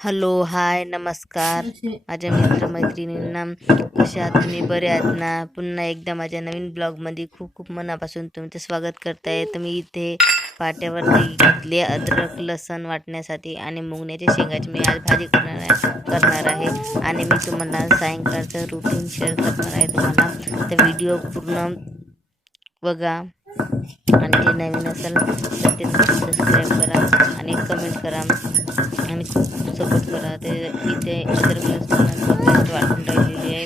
Hello hi नमस्कार. माझ्या मित्रमैत्रिणींना कशा आहात? तुम्ही बरे आहात ना? पुन्हा एकदा माझ्या नवीन ब्लॉगमध्ये खूप खूप मनापासून तुमचं स्वागत करताय. तर मी इथे पाट्यावरती घेतले अद्रक लसण वाटण्यासाठी आणि मुंगण्याच्या शेंगाची मी आज भाजी करणार आहे करणार आहे. आणि मी तुम्हाला सायंकाळचं रुटीन शेअर करणार आहे तुम्हाला. तर व्हिडिओ पूर्ण बघा. आणि जे नवीन असेल तर ते सबस्क्राईब करा आणि कमेंट करा. आणि सपोर्ट करा ते इथे अद्रक लसणाचं पेस्ट वाटून राहिलेली आहे.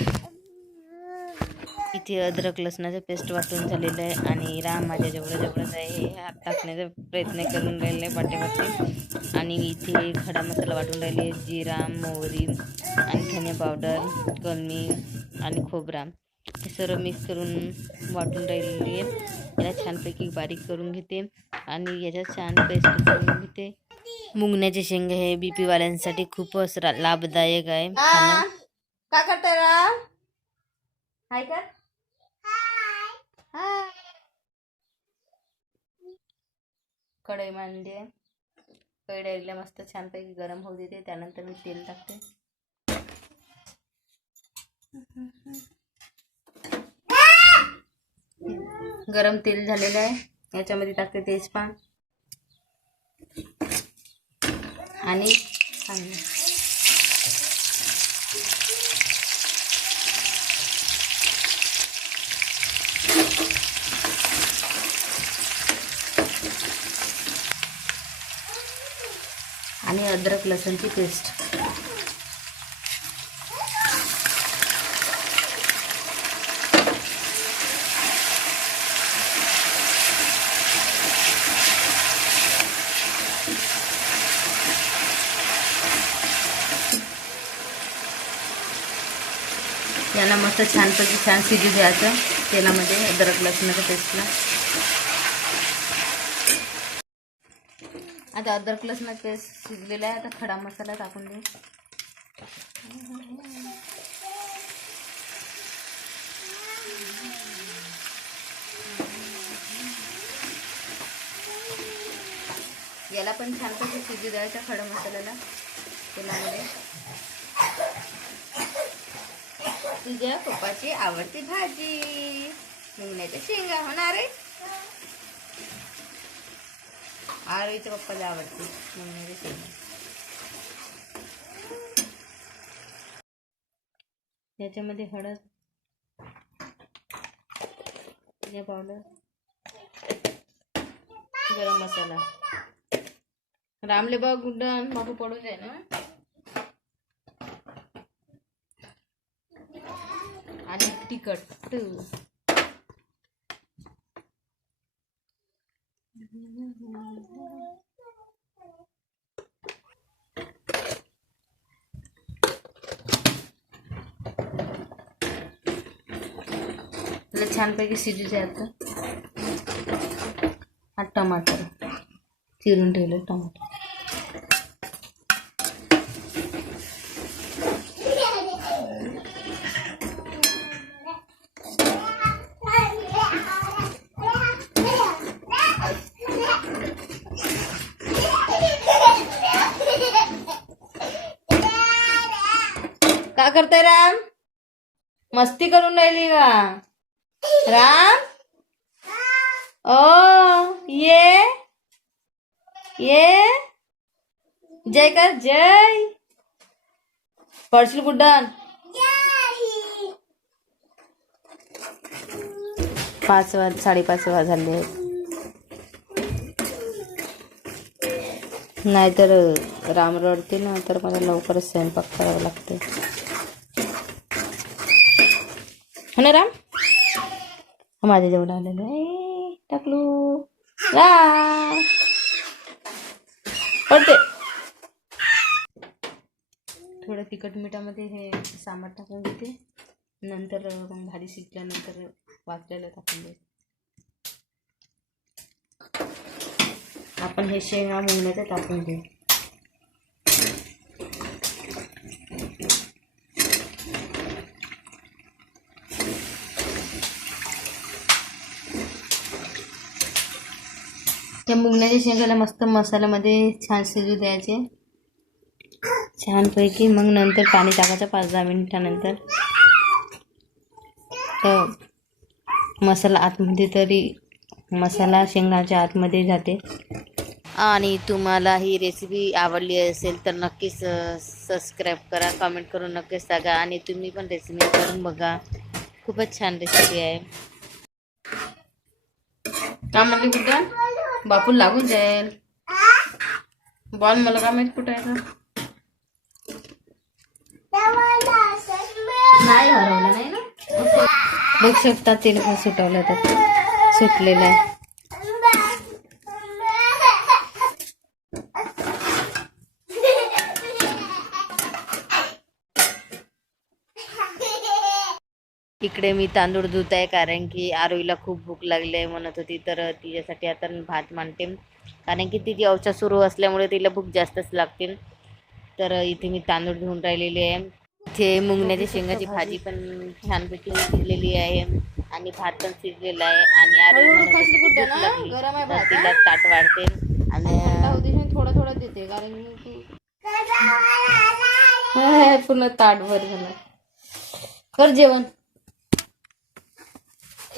इथे अद्रक लसणाचं पेस्ट वाटून झालेलं आहे आणि राम माझ्या जेवढं जेवढंच आहे. हे हात टाकण्याचा प्रयत्न करून राहिले आहे पाठीवरती आणि इथे खडा मसाला वाटून राहिले जिरा मोहरी आणि धने पावडर कलमी आणि खोबरा. हे सर्व मिक्स करून वाटून राहिलेली आहे. याला छानपैकी बारीक करून घेते आणि याच्यात छान पेस्ट करून घेते. मुंगण्याचे शेंगे हे बी पीवाल्यांसाठी खूपच लाभदायक आहे. करताय हाय कर कढई मांडली आहे कढईला मस्त छानपैकी गरम होऊ देते. त्यानंतर मी तेल टाकते. गरम तेल झालेलं आहे. याच्यामध्ये टाकते तेजपान. आणि कांदा आणि अद्रक लसणची पेस्ट याला मस्त छानपैकी छान शिजू द्यायचं तेलामध्ये अद्रक लसणाच्या पेस्टला आता अद्रक लसणाचा पेस्ट शिजलेला आहे. आता खडा मसाला टाकून दे याला पण छानपैकी शिजू द्यायचा खडा मसाल्याला. तेलामध्ये. तुझ्या पप्पाची आवडती भाजी. मुंगण्याच्या शेंगा होणार आहे आरवीच्या पप्पाला आवडते मुंगण्याच्या शेंगा. याच्यामध्ये हळद जिरे पावडर गरम मसाला. रामले बघ गुड्डन बाबू पडू जाय ना आणि तिखट. त्याला छानपैकी शिजू द्यायचं हा टमाटर. चिरून ठेवलं टमाटर. करताय राम? मस्ती करून राहिली का? राम? ओ ये? ये? जय कर जय? पडशील गुड्डन पाच वाज साडेपाच वाज झाले नाहीतर राम रडते ना तर मला लवकरच स्वयंपाक करावा लागते हो ना राम? माझ्या जेवण आलेलं आहे टाकलू। राम पडते थोडं तिखट मिठामध्ये हे सामान टाकून घेते नंतर मग भाजी शिजल्यानंतर वाचलेलं टाकून देते. आपण हे शेंगा मुंगण्याचं टाकून देऊ. त्या मुंगण्याच्या शेंगाला मस्त मसाल्यामध्ये छान शिजू द्यायचे. छानपैकी मग नंतर पाणी टाकायचं पाच दहा मिनिटानंतर. तर मसाला आतमध्ये तरी मसाला शेंगाच्या आतमध्ये जाते. आणि तुम्हाला ही रेसिपी आवडली असेल तर नक्कीच सबस्क्राईब करा कमेंट करून नक्कीच सांगा आणि तुम्ही पण रेसिपी करून बघा. खूपच छान रेसिपी आहे. का म्हणली बापू लागून जाईल. बॉल मला का माहीत कुठं आहे नाही हरवलं नाही ना? बघू शकता तेल पण सुटवलं तर. सुटलेलं आहे. इकडे मी तांदूळ धुत आहे कारण की आरोईला खूप भूक लागली आहे म्हणत होती तर तिच्यासाठी आता मी भात मांडते. कारण की तिची अवचा सुरू असल्यामुळे तिला भूक जास्तच लागते. तर इथे मी तांदूळ धुवून राहिलेले आहे. इथे मुंगण्याच्या शेंगाची भाजी पण छानपैकी शिजलेली आहे आणि भात पण शिजलेला आहे आणि आरोई तिला ताट वाढते. आणि थोडं थोडं देते कारण पूर्ण ताट भर झालं. कर जेवण.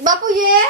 बापू ये